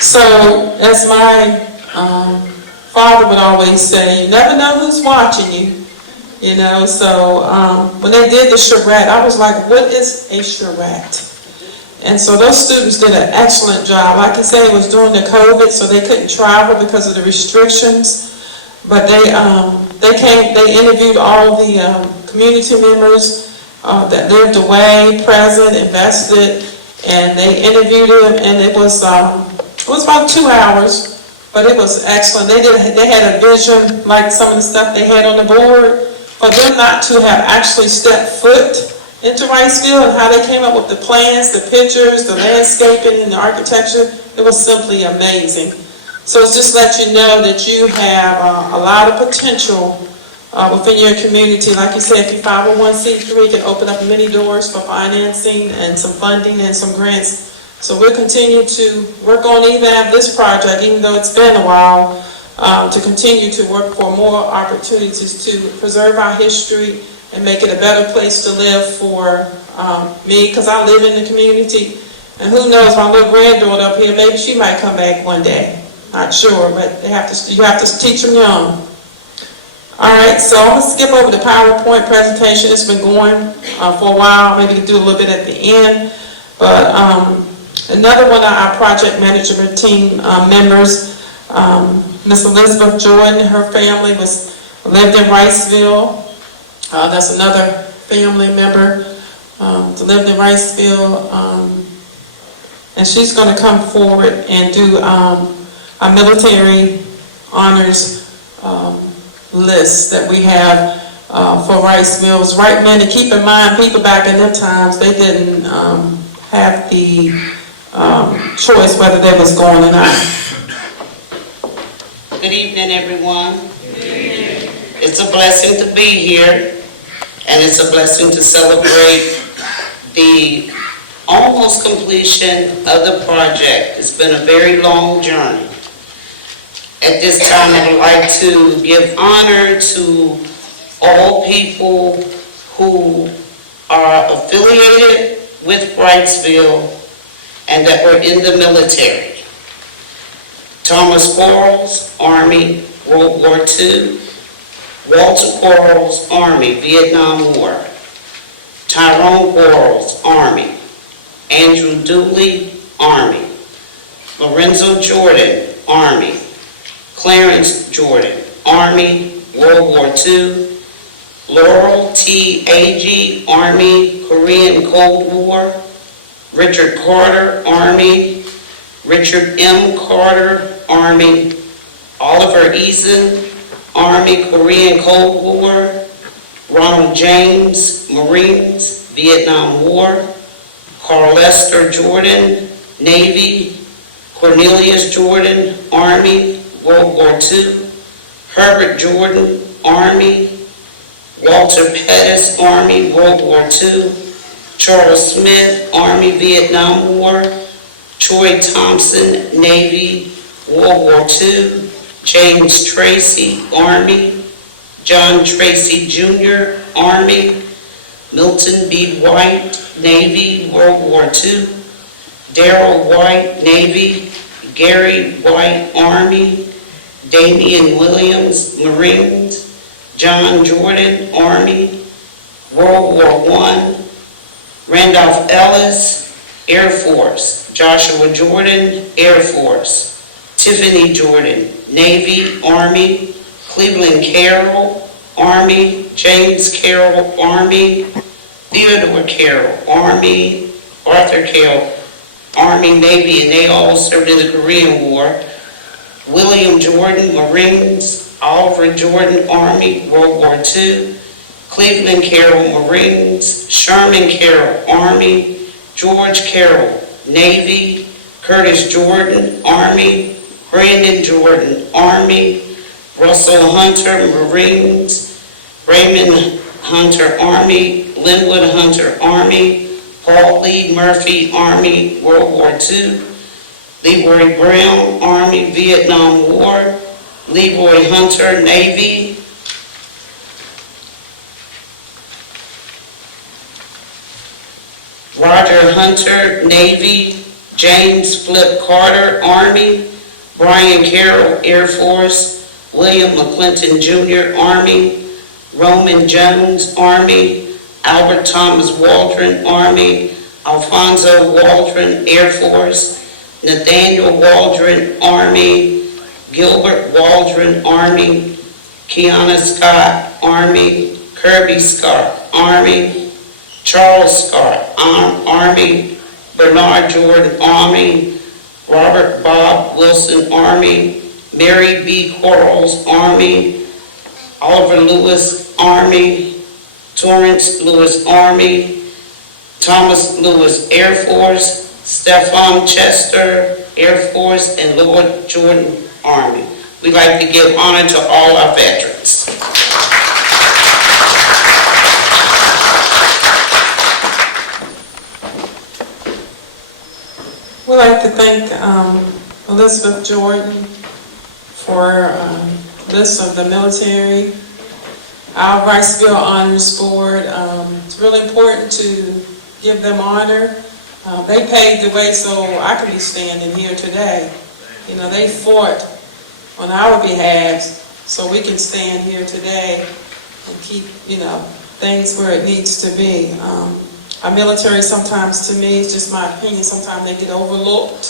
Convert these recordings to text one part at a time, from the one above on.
So, as my father would always say, you never know who's watching you. You know, so when they did the charrette, I was like, what is a charrette? And so those students did an excellent job. Like you said, it was during the COVID, so they couldn't travel because of the restrictions. But they interviewed all the community members that lived away, present, invested, and they interviewed them, and it was about 2 hours, but it was excellent. They had a vision, like some of the stuff they had on the board. For them not to have actually stepped foot into Wrightsville and how they came up with the plans, the pictures, the landscaping, and the architecture, it was simply amazing. So it's just let you know that you have a lot of potential within your community. Like you said, if you 501c3 can open up many doors for financing and some funding and some grants. So we'll continue to work on even this project, even though it's been a while, to continue to work for more opportunities to preserve our history and make it a better place to live for me, because I live in the community. And who knows, my little granddaughter up here, maybe she might come back one day. Not sure, but you have to teach them young. All right, so I'm going to skip over the PowerPoint presentation. It's been going for a while. Maybe we can do a little bit at the end. But another one of our project management team members, Miss Elizabeth Jordan, her family lived in Wrightsville. That's another family member that lived in Wrightsville. And she's going to come forward and do our military honors list that we have for Wrightsville. It was right, man, to keep in mind, people back in their times, they didn't have the choice whether they was going or not. Good evening, everyone. Good evening. It's a blessing to be here, and it's a blessing to celebrate the almost completion of the project. It's been a very long journey. At this time, I would like to give honor to all people who are affiliated with Wrightsville and that were in the military. Thomas Quarles, Army, World War II. Walter Quarles, Army, Vietnam War. Tyrone Quarles, Army. Andrew Dooley, Army. Lorenzo Jordan, Army. Clarence Jordan, Army, World War II. Laurel T. Agee, Army, Korean Cold War. Richard Carter, Army. Richard M. Carter, Army. Oliver Eason, Army, Korean Cold War. Ronald James, Marines, Vietnam War. Carl Lester Jordan, Navy. Cornelius Jordan, Army, World War II. Herbert Jordan, Army. Walter Pettis, Army, World War II. Charles Smith, Army, Vietnam War. Troy Thompson, Navy, World War II. James Tracy, Army. John Tracy Jr., Army. Milton B. White, Navy, World War II. Darrell White, Navy. Gary White, Army. Damian Williams, Marines. John Jordan, Army. World War I. Randolph Ellis, Air Force. Joshua Jordan, Air Force. Tiffany Jordan, Navy, Army. Cleveland Carroll, Army. James Carroll, Army. Theodore Carroll, Army. Arthur Carroll, Army, Navy, and they all served in the Korean War. William Jordan, Marines. Oliver Jordan, Army, World War II. Cleveland Carroll, Marines. Sherman Carroll, Army. George Carroll, Navy. Curtis Jordan, Army. Brandon Jordan, Army. Russell Hunter, Marines. Raymond Hunter, Army. Linwood Hunter, Army. Paul Lee Murphy, Army, World War II. Leroy Brown, Army, Vietnam War. Leroy Hunter, Navy. Roger Hunter, Navy. James Flip Carter, Army. Brian Carroll, Air Force. William McClinton Jr., Army. Roman Jones, Army. Albert Thomas Waldron, Army. Alfonso Waldron, Air Force. Nathaniel Waldron, Army. Gilbert Waldron, Army. Kiana Scott, Army. Kirby Scott, Army. Charles Scott, Army. Bernard Jordan, Army. Robert Bob Wilson, Army. Mary B. Quarles, Army. Oliver Lewis, Army. Torrance Lewis, Army. Thomas Lewis, Air Force. Stephan Chester, Air Force, and Lord Jordan, Army. We'd like to give honor to all our veterans. We'd like to thank Elizabeth Jordan for list of the military, our Wrightsville Honors Board. It's really important to give them honor. They paved the way so I could be standing here today. You know, they fought on our behalf so we can stand here today and keep, you know, things where it needs to be. Our military sometimes, to me, it's just my opinion, sometimes they get overlooked.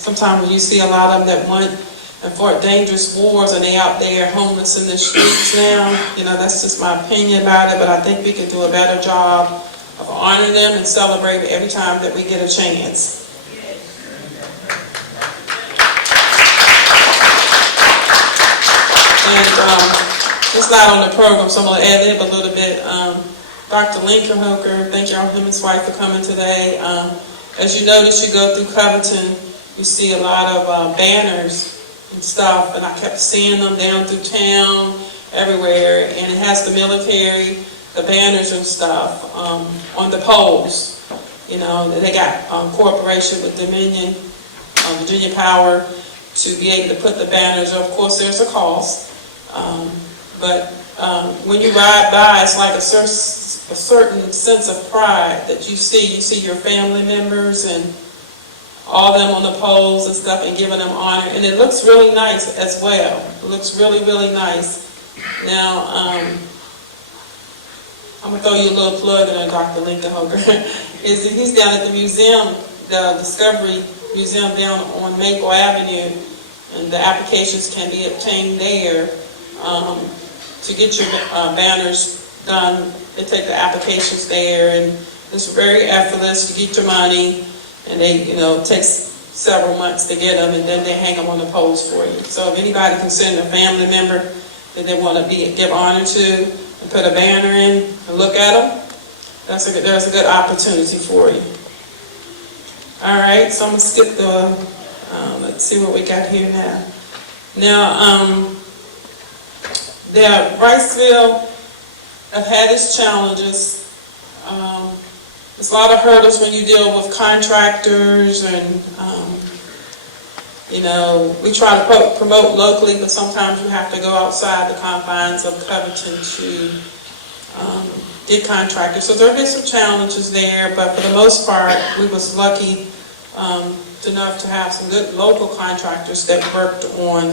Sometimes when you see a lot of them that went and fought dangerous wars and they out there homeless in the streets now, you know, that's just my opinion about it, but I think we can do a better job of honoring them and celebrating every time that we get a chance. And it's not on the program, so I'm going to add in a little bit. Dr. Lincoln Hooker, thank y'all, him and his wife, for coming today. As you notice, you go through Covington, you see a lot of banners and stuff, and I kept seeing them down through town, everywhere, and it has the military, the banners and stuff on the poles. You know, they got cooperation with Dominion, Virginia Power, to be able to put the banners up. Of course, there's a cost, but when you ride by, it's like a certain sense of pride that you see your family members and all them on the poles and stuff, and giving them honor, and it looks really nice as well. It looks really, really nice. Now, I'm gonna throw you a little plug in on Dr. Lincoln Hooker. He's down at the museum, the Discovery Museum down on Maple Avenue, and the applications can be obtained there to get your banners done. They take the applications there, and it's very effortless. You get your money, and they, you know, it takes several months to get them, and then they hang them on the poles for you. So if anybody can send a family member that they want to give honor to and put a banner in and look at them, there's a good opportunity for you. All right, so I'm gonna skip the. Let's see what we got here now. Now, Wrightsville have had its challenges. There's a lot of hurdles when you deal with contractors, and you know, we try to promote locally, but sometimes you have to go outside the confines of Covington to get contractors. So there are some challenges there, but for the most part, we was lucky enough to have some good local contractors that worked on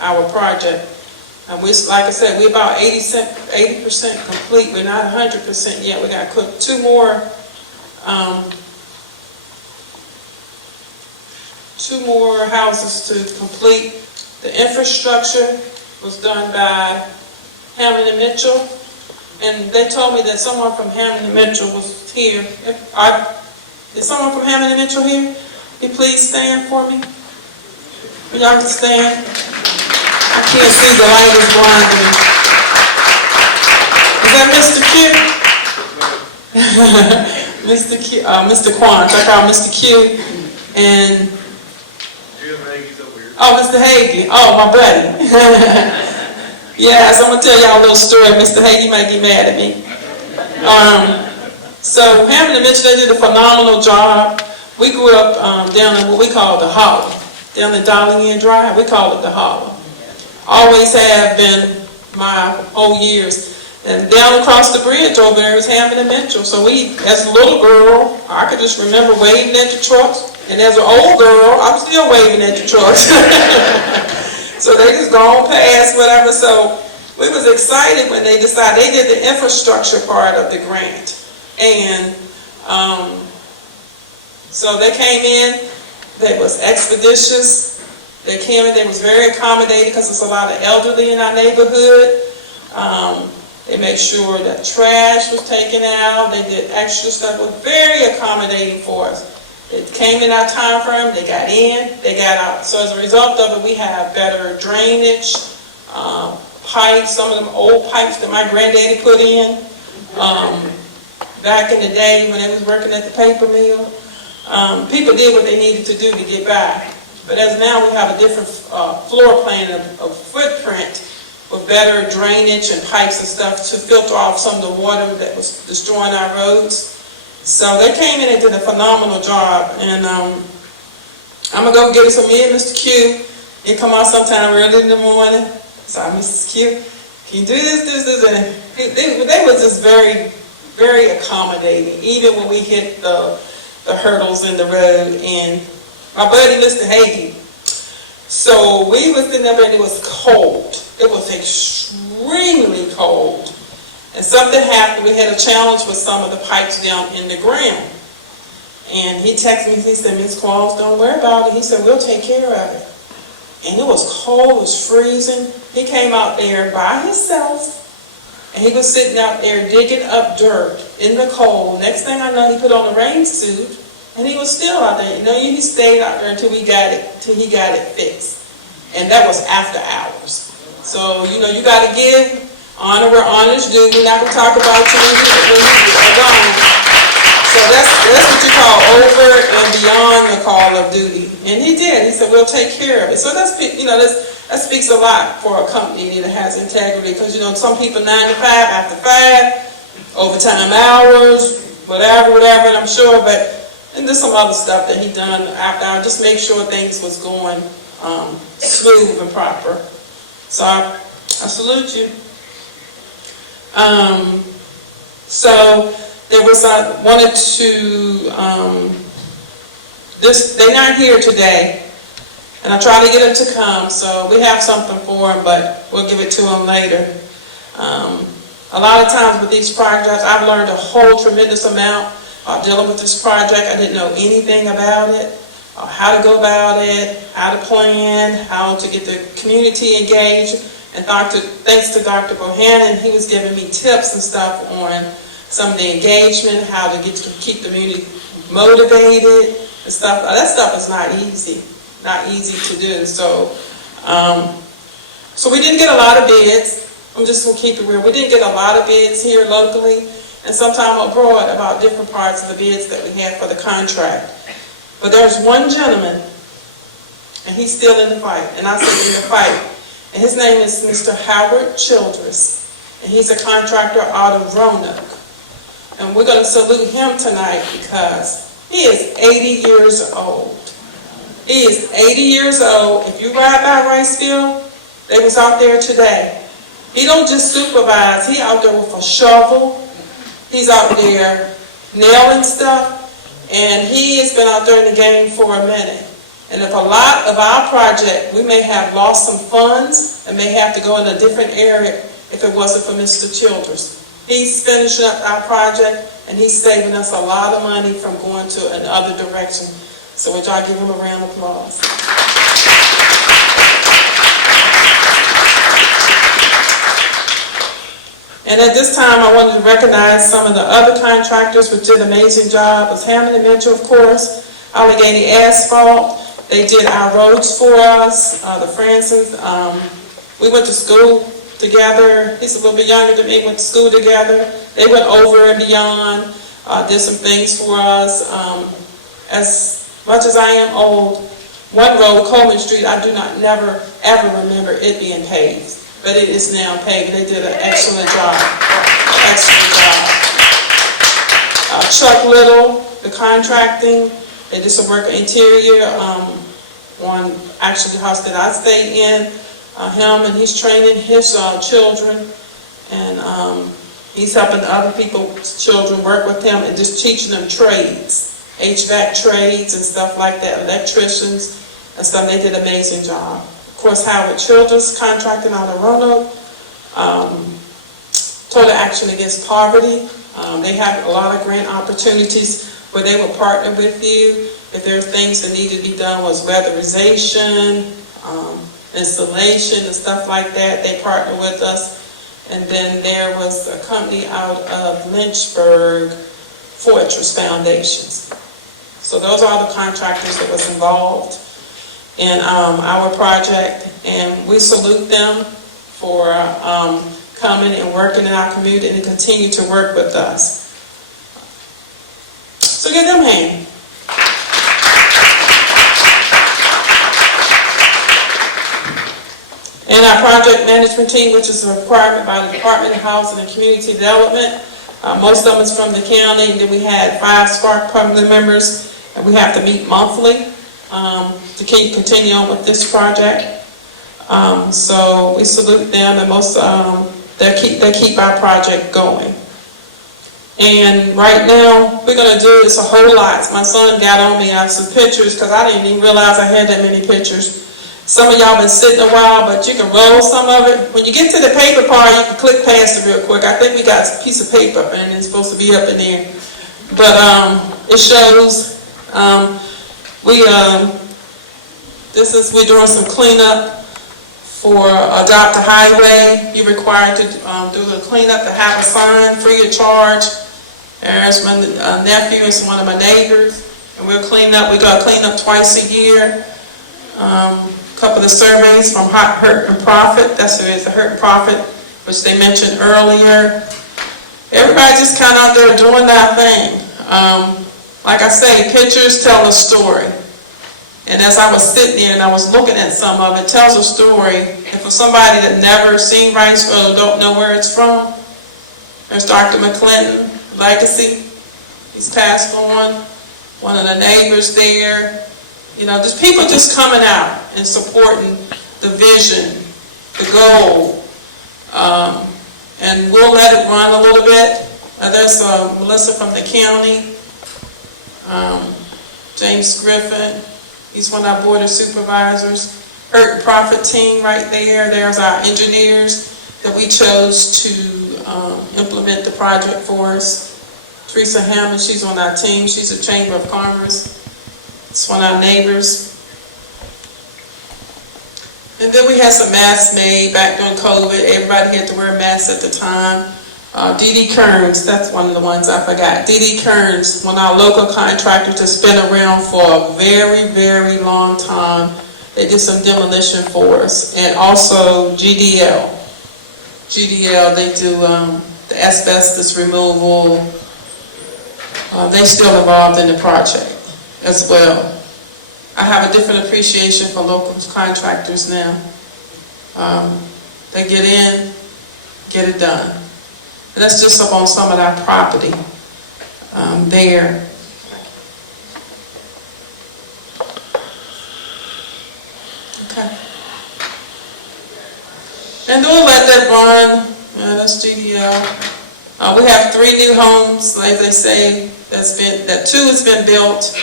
our project. And we, like I said, we're about 80% complete. We're not 100% yet. We got to cook two more houses to complete. The infrastructure was done by Hammond and Mitchell, and they told me that someone from Hammond and Mitchell was here. Is someone from Hammond and Mitchell here? Can you please stand for me? Y'all can stand. I can't see, the light is blinding me. Is that Mr. Q? Mr. Q, Mr. Quant. I call Mr. Q. And oh, Mr. Hagee. Oh, my buddy. Yeah, so I'm gonna tell y'all a little story. Mr. Hagee might get mad at me. So Hammond and Mitchell, they did a phenomenal job. We grew up down in what we call the Hollow, down in Darling Inn Drive. We call it the Hollow. Always have been my whole years. And down across the bridge over there is Hammond and Mitchell. So we, as a little girl, I could just remember waving at the trucks. And as an old girl, I'm still waving at the trucks. So they just go on past, whatever. So we was excited when they decided, they did the infrastructure part of the grant. And so they came in, they was expeditious. They came in, they was very accommodating because there's a lot of elderly in our neighborhood. They made sure that trash was taken out. They did extra stuff. It was very accommodating for us. It came in our time frame. They got in, they got out. So as a result of it, we have better drainage, pipes, some of them old pipes that my granddaddy put in back in the day when they was working at the paper mill. People did what they needed to do to get by. But as now we have a different floor plan of footprint with better drainage and pipes and stuff to filter off some of the water that was destroying our roads. So they came in and did a phenomenal job. And I'm going to go get some me and Mr. Q. He come out sometime early in the morning. So Mrs. Q, can you do this? And they was just very, very accommodating, even when we hit the hurdles in the road. And my buddy, Mr. Hagee. So we was in there and it was cold. It was extremely cold. And something happened. We had a challenge with some of the pipes down in the ground. And he texted me, he said, Ms. Qualls, don't worry about it. He said, we'll take care of it. And it was cold, it was freezing. He came out there by himself. And he was sitting out there digging up dirt in the cold. Next thing I know, he put on a rain suit. And he was still out there. You know, he stayed out there until he got it fixed. And that was after hours. So, you know, you got to give honor where honor's due. We're not going to talk about you when you're gone. So that's what you call over and beyond the call of duty. And he did. He said, we'll take care of it. So that's, you know, that speaks a lot for a company that has integrity. Because, you know, some people 9 to 5, after 5, overtime hours, whatever, and I'm sure, but and there's some other stuff that he done after I just make sure things was going smooth and proper. So I salute you. So there was I wanted to they're not here today, and I try to get them to come. So we have something for them, but we'll give it to them later. A lot of times with these projects, I've learned a whole tremendous amount. Dealing with this project, I didn't know anything about it, how to go about it, how to plan, how to get the community engaged. And thanks to Dr. Bohannon, he was giving me tips and stuff on some of the engagement, how to keep the community motivated and stuff. That stuff is not easy to do. So we didn't get a lot of bids. I'm just going to keep it real. We didn't get a lot of bids here locally, and sometime abroad about different parts of the bids that we had for the contract. But there's one gentleman, and he's still in the fight, and I say in the fight, and his name is Mr. Howard Childress, and he's a contractor out of Roanoke. And we're going to salute him tonight because he is 80 years old. He is 80 years old. If you ride by Wrightsville, they was out there today. He don't just supervise, he out there with a shovel. He's out there nailing stuff, and he has been out there in the game for a minute. And if a lot of our project, we may have lost some funds and may have to go in a different area if it wasn't for Mr. Childress. He's finishing up our project, and he's saving us a lot of money from going to another direction. So would y'all give him a round of applause? And at this time, I wanted to recognize some of the other contractors which did an amazing job. It was Hammond and Mitchell, of course, Allegheny Asphalt. They did our roads for us, the Fransons. We went to school together. He's a little bit younger than me, went to school together. They went over and beyond, did some things for us. As much as I am old, one road, Coleman Street, I do not never, ever remember it being paved. But it is now paved. They did an excellent job. Excellent job. Chuck Little, the contracting, they did some work interior on actually the house that I stayed in. Him, and he's training his children. And he's helping other people's children work with him and just teaching them trades, HVAC trades and stuff like that, electricians and stuff. They did an amazing job. Of course, Howard Children's contracting out of Roanoke. Total Action Against Poverty. They have a lot of grant opportunities where they will partner with you. If there are things that need to be done, was weatherization, installation and stuff like that, they partner with us. And then there was a company out of Lynchburg, Fortress Foundations. So those are the contractors that was involved in our project, and we salute them for coming and working in our community and continue to work with us. So give them a hand. And our project management team, which is a requirement by the Department of Housing and Community Development. Most of them is from the county, and then we had 5 Spark Public members, and we have to meet monthly to continue on with this project. So we salute them, and most they keep our project going. And right now, we're going to do this a whole lot. My son got on me on some pictures because I didn't even realize I had that many pictures. Some of y'all been sitting a while, but you can roll some of it. When you get to the paper part, you can click past it real quick. I think we got a piece of paper up and it's supposed to be up in there. But it shows we're doing some cleanup for Adopt a Highway. You're required to do the cleanup to have a sign free of charge. There's my nephew, it's one of my neighbors, and we'll clean up. We got to clean up twice a year. Couple of surveys from Hurt and Profit. That's who is the Hurt and Profit, which they mentioned earlier. Everybody just kind of out there doing that thing. Like I say, pictures tell a story. And as I was sitting there and I was looking at some of it, tells a story. And for somebody that never seen Wrightsville or don't know where it's from, there's Dr. McClinton, Legacy. He's passed on. One of the neighbors there. You know, just people just coming out and supporting the vision, the goal. And we'll let it run a little bit. There's Melissa from the county. James Griffin. He's one of our board of supervisors. Hurt and Profit team right there. There's our engineers that we chose to implement the project for us. Teresa Hammond, she's on our team. She's a Chamber of Commerce. It's one of our neighbors. And then we had some masks made back during COVID. Everybody had to wear masks at the time. Dee Kearns, that's one of the ones I forgot. Dee Kearns, one of our local contractors that's been around for a very, very long time. They did some demolition for us. And also GDL. GDL, they do the asbestos removal. They're still involved in the project as well. I have a different appreciation for local contractors now. They get in, get it done. And that's just up on some of our property there. Okay. And we'll let that run. That's GDL. We have 3 new homes, like they say, that 2 has been built,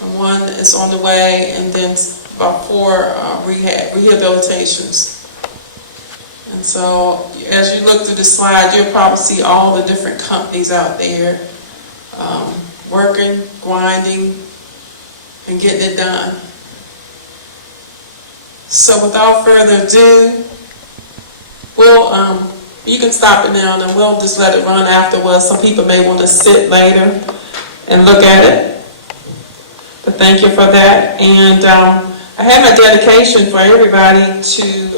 and 1 is on the way, and then about 4 rehabilitations. And so, as you look through the slide, you'll probably see all the different companies out there working, grinding, and getting it done. So, without further ado, you can stop it now, and we'll just let it run afterwards. Some people may want to sit later and look at it. But thank you for that. And I have my dedication for everybody to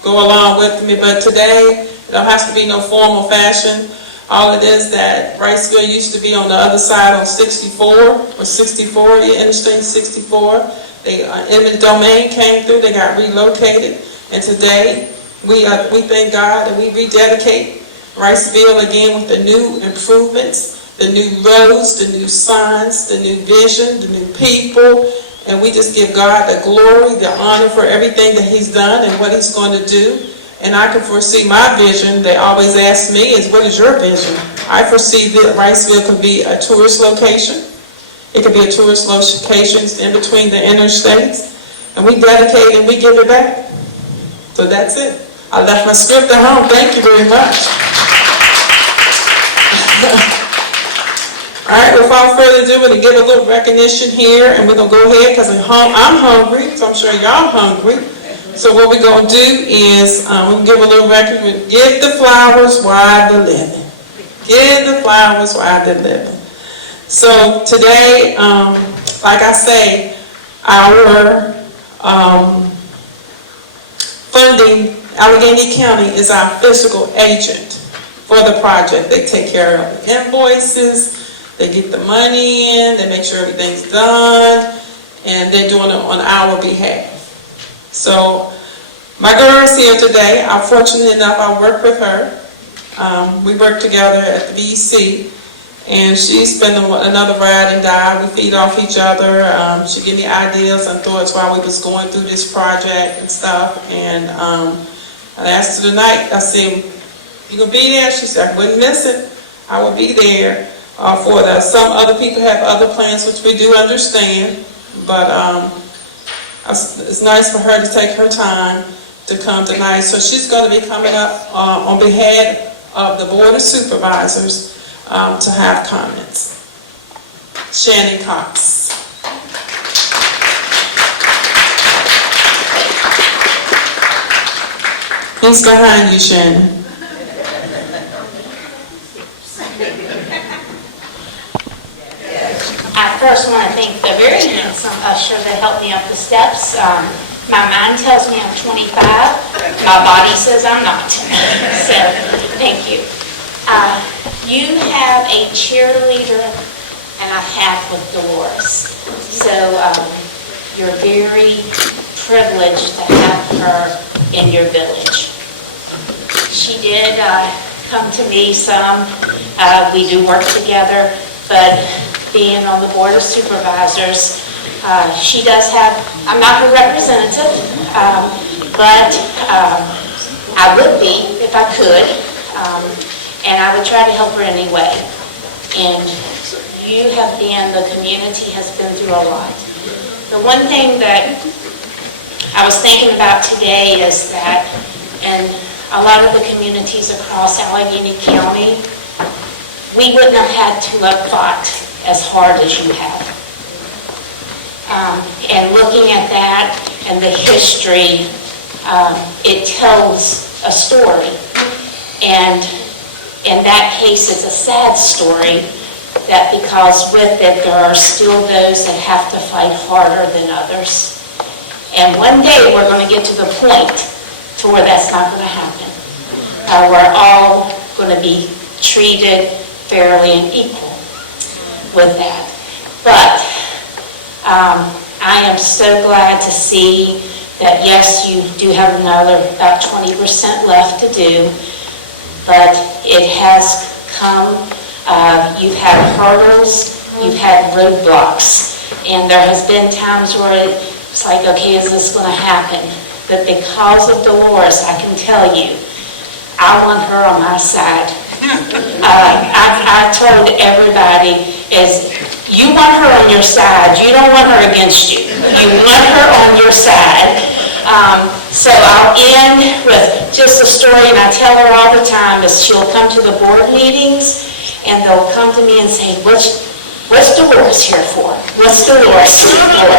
go along with me. But today, it don't have to be no formal fashion. All it is that Wrightsville used to be on the other side on 64, Interstate 64. Eminent domain came through, they got relocated. And today, we thank God and we rededicate Wrightsville again with the new improvements, the new roads, the new signs, the new vision, the new people. And we just give God the glory, the honor for everything that He's done and what He's going to do. and I can foresee my vision. They always ask me is, what is your vision? I foresee that Wrightsville could be a tourist location. It could be a tourist location in between the interstates, and we dedicate and we give it back. So that's it. I left my script at home. Thank you very much. All right, without further ado, we're going to give a little recognition here, and we're going to go ahead because I'm hungry, so I'm sure y'all hungry. So what we're going to do is we'll give a little recognition. Give the flowers while they're living. Give the flowers while they're living. So today, like I say, our funding, Allegheny County is our fiscal agent for the project. They take care of the invoices, they get the money in, they make sure everything's done, and they're doing it on our behalf. So my girl is here today. I'm fortunate enough I work with her. We work together at the BEC, and she's been another ride and die. We feed off each other. She gave me ideas and thoughts while we was going through this project and stuff. And I asked her tonight, I said, you gonna be there? She said, I wouldn't miss it. I will be there for that. Some other people have other plans, which we do understand, but it's nice for her to take her time to come tonight. So she's going to be coming up on behalf of the Board of Supervisors to have comments. Shannon Cox. He's behind you, Shannon. I first want to thank the very handsome usher that helped me up the steps. My mind tells me I'm 25. My body says I'm not. So, thank you. You have a cheerleader and a half with Dolores. So, you're very privileged to have her in your village. She did come to me some. We do work together, but being on the Board of Supervisors, she does have, I'm not her representative, but I would be if I could, and I would try to help her anyway. And you have been, the community has been through a lot. The one thing that I was thinking about today is that in a lot of the communities across Allegheny County, we wouldn't have had to have fought as hard as you have. And looking at that and the history, it tells a story. And in that case, it's a sad story, that because with it, there are still those that have to fight harder than others. And one day, we're going to get to the point to where that's not going to happen. We're all going to be treated fairly and equal with that. But I am so glad to see that, yes, you do have another about 20% left to do, but it has come, you've had hurdles, you've had roadblocks, and there has been times where it's like, okay, is this going to happen? But because of Dolores, I can tell you, I want her on my side. I told everybody, is you want her on your side, you don't want her against you. You want her on your side. So I'll end with just a story, and I tell her all the time, is she'll come to the board meetings, and they'll come to me and say, what's Dolores here for? What's Dolores here for?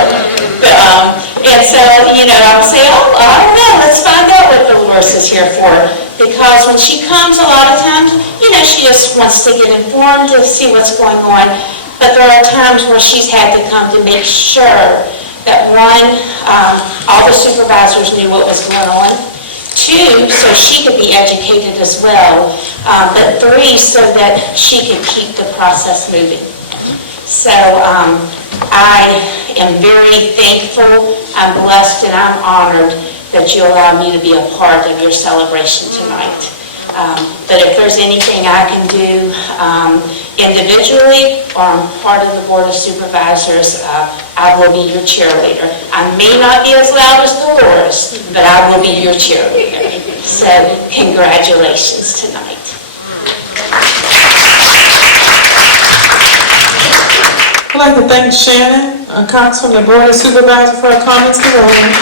And so, I'll say, oh, I don't know, let's find out what Dolores is here for. Because when she comes, a lot of times, she just wants to get informed to see what's going on. But there are times where she's had to come to make sure that, one, all the supervisors knew what was going on. Two, so she could be educated as well. But three, so that she could keep the process moving. So I am very thankful, I'm blessed, and I'm honored that you allow me to be a part of your celebration tonight. But if there's anything I can do individually or I'm part of the Board of Supervisors, I will be your cheerleader. I may not be as loud as Dolores, but I will be your cheerleader. So congratulations tonight. I'd like to thank Shannon Cox from the Board of Supervisors for her comments today.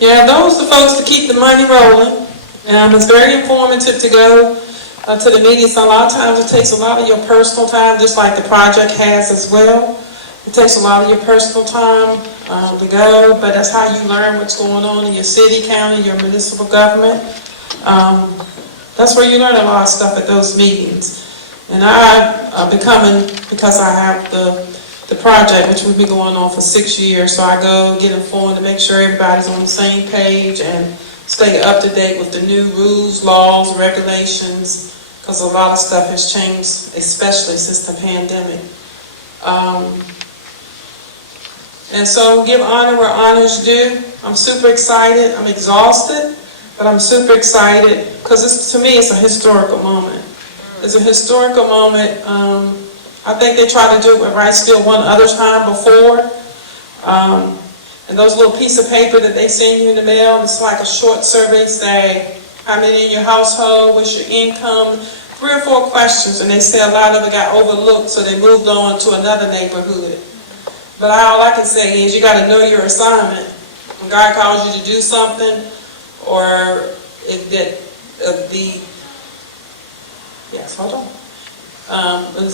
Yeah, those are the folks that keep the money rolling. It's very informative to go to the meetings. A lot of times it takes a lot of your personal time, just like the project has as well. It takes a lot of your personal time to go, but that's how you learn what's going on in your city, county, your municipal government. That's where you learn a lot of stuff at those meetings. And I've been coming because I have the project, which will be going on for 6 years. So I go get informed to make sure everybody's on the same page and stay up to date with the new rules, laws, regulations, because a lot of stuff has changed, especially since the pandemic. And so give honor where honor's due. I'm super excited. I'm exhausted, but I'm super excited because to me it's a historical moment. It's a historical moment. I think they tried to do it with Wrightsville one other time before. And those little piece of paper that they send you in the mail, it's like a short survey, say how many in your household, what's your income, 3 or 4 questions, and they say a lot of it got overlooked, so they moved on to another neighborhood. But all I can say is you got to know your assignment. When God calls you to do something, or when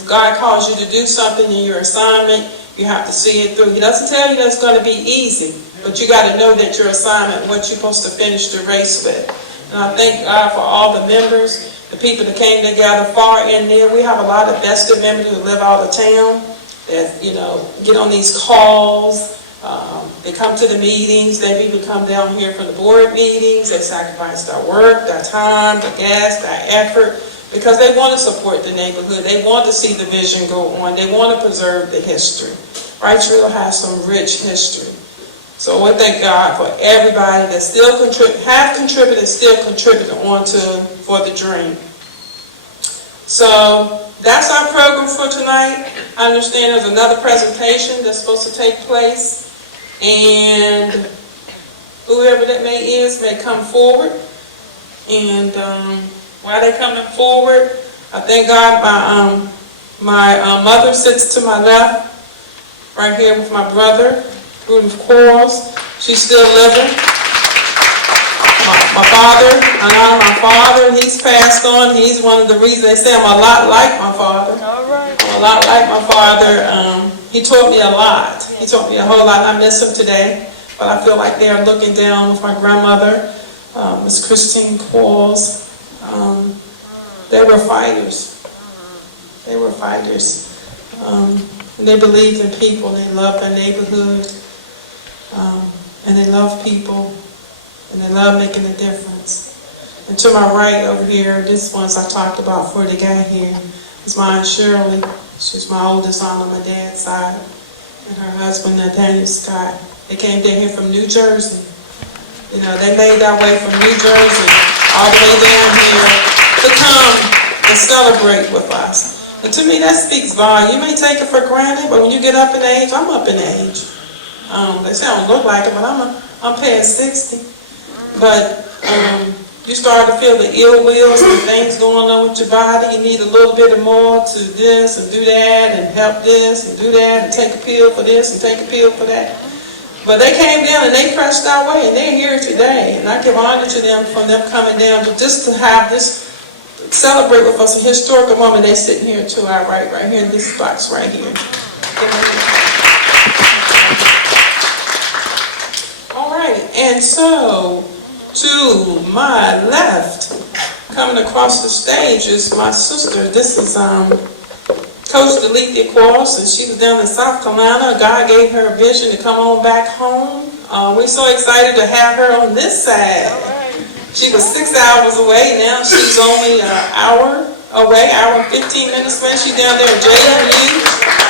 God calls you to do something in your assignment, you have to see it through. He doesn't tell you that it's going to be easy, but you got to know that your assignment, what you're supposed to finish the race with. And I thank God for all the members, the people that came together far and near. We have a lot of vested members who live out of town that, get on these calls. They come to the meetings. They even come down here for the board meetings. They sacrifice their work, their time, their gas, their effort, because they want to support the neighborhood. They want to see the vision go on. They want to preserve the history. Wrightsville has some rich history. So we thank God for everybody that still have contributed, still contributing for the dream. So that's our program for tonight. I understand there's another presentation that's supposed to take place, and whoever that may come forward. And while they're coming forward, I thank God my mother sits to my left, right here with my brother, Rudolph Quarles. She's still living. My father, my father, he's passed on. He's one of the reasons they say I'm a lot like my father. All right. I'm a lot like my father. He taught me a lot. He taught me a whole lot. I miss him today, but I feel like they're looking down with my grandmother, Miss Christine Quarles. They were fighters. They were fighters. And they believed in people. They loved their neighborhood. And they loved people. And they love making a difference. And to my right over here, this ones I talked about before they got here, is my Aunt Shirley. She's my oldest aunt on my dad's side. And her husband, Nathaniel Scott. They came down here from New Jersey. They made their way from New Jersey all the way down here to come and celebrate with us. And to me, that speaks volume. You may take it for granted, but when you get up in age, I'm up in age. They say I don't look like it, but I'm past 60. But you start to feel the ill wills and things going on with your body. You need a little bit more to this and do that and help this and do that and take a pill for this and take a pill for that. But they came down and they pressed our way, and they're here today. And I give honor to them for them coming down just to have this, celebrate with us a historical moment. They're sitting here to our right here in this box right here. All right, and so to my left, coming across the stage is my sister. This is Coach Delethea Quarles, and she was down in South Carolina. God gave her a vision to come on back home. We're so excited to have her on this side. She was 6 hours away. Now she's only an hour away, hour and 15 minutes away. She's down there at JMU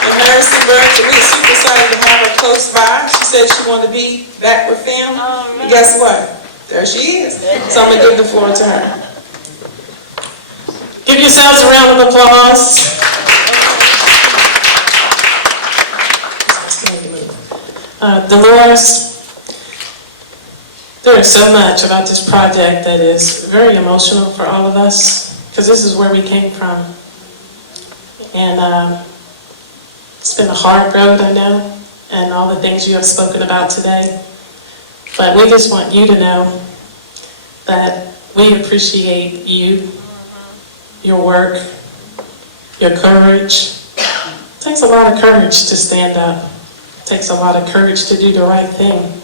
in Harrisonburg. So we're super excited to have her close by. She said she wanted to be back with family. And guess what? There she is. So I'm going to give the floor to her. Give yourselves a round of applause. Dolores, There is so much about this project that is very emotional for all of us, because this is where we came from. And it's been a hard road, I know, and all the things you have spoken about today. But we just want you to know that we appreciate you, your work, your courage. It takes a lot of courage to stand up. It takes a lot of courage to do the right thing.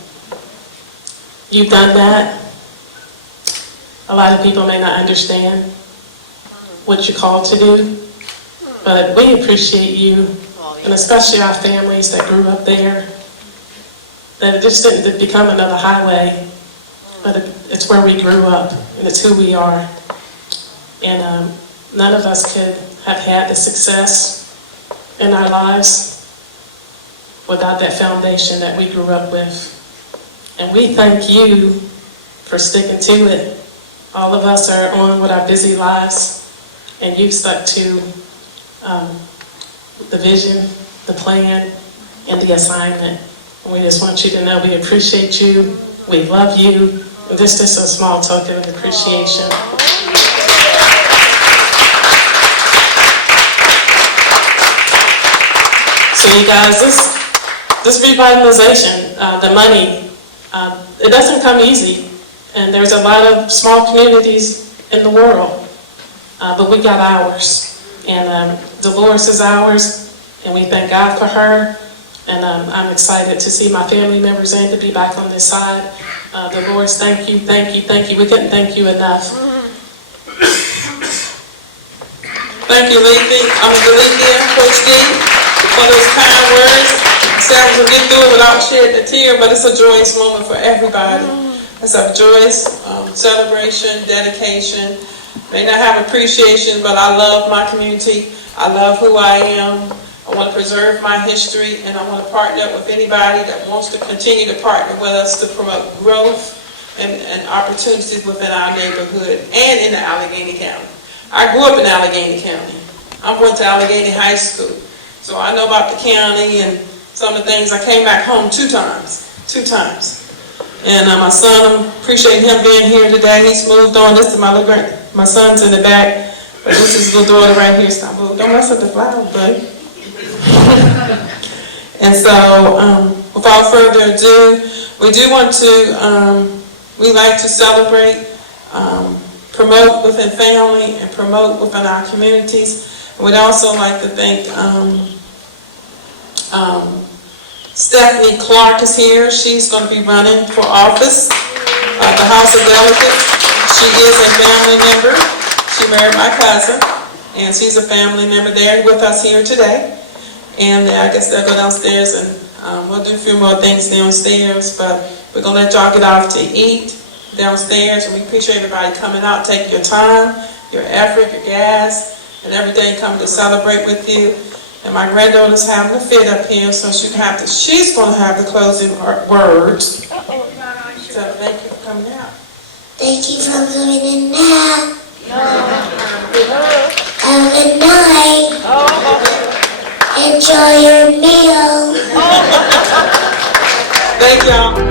You've done that. A lot of people may not understand what you're called to do, but we appreciate you, and especially our families that grew up there, that it just didn't become another highway, but it's where we grew up, and it's who we are. And none of us could have had the success in our lives without that foundation that we grew up with. And we thank you for sticking to it. All of us are on with our busy lives, and you've stuck to the vision, the plan, and the assignment. And we just want you to know we appreciate you, we love you, and this is a small token of appreciation. So you guys, this revitalization, the money, it doesn't come easy, and there's a lot of small communities in the world, but we got ours, and Dolores is ours, and we thank God for her, and I'm excited to see my family members and to be back on this side. Dolores, thank you, thank you, thank you. We couldn't thank you enough. Thank you, Alethea, Coach D, for those kind words. Sarah will get through it without shedding a tear, but it's a joyous moment for everybody. It's a joyous celebration, dedication. May not have appreciation, but I love my community. I love who I am. I want to preserve my history, and I want to partner up with anybody that wants to continue to partner with us to promote growth and opportunities within our neighborhood and in the Allegheny County. I grew up in Allegheny County. I went to Allegheny High School, so I know about the county and some of the things. I came back home two times. And my son, I'm appreciating him being here today. He's moved on. This is my son's in the back, but this is his little daughter right here. Stop moving. Don't mess up the flowers, buddy. And so, without further ado, we do want to, we like to celebrate, promote within family, and promote within our communities. And we'd also like to thank Stephanie Clark is here. She's going to be running for office at the House of Delegates. She is a family member. She married my cousin, and she's a family member there with us here today. And I guess they'll go downstairs, and we'll do a few more things downstairs, but we're going to let y'all get off to eat downstairs. And we appreciate everybody coming out. Take your time, your effort, your gas, and everything coming to celebrate with you. And my granddaughter's having a fit up here, so she's going to have the closing words. So thank you for coming out. Thank you for coming in now. Have a good night. Enjoy your meal. Thank y'all.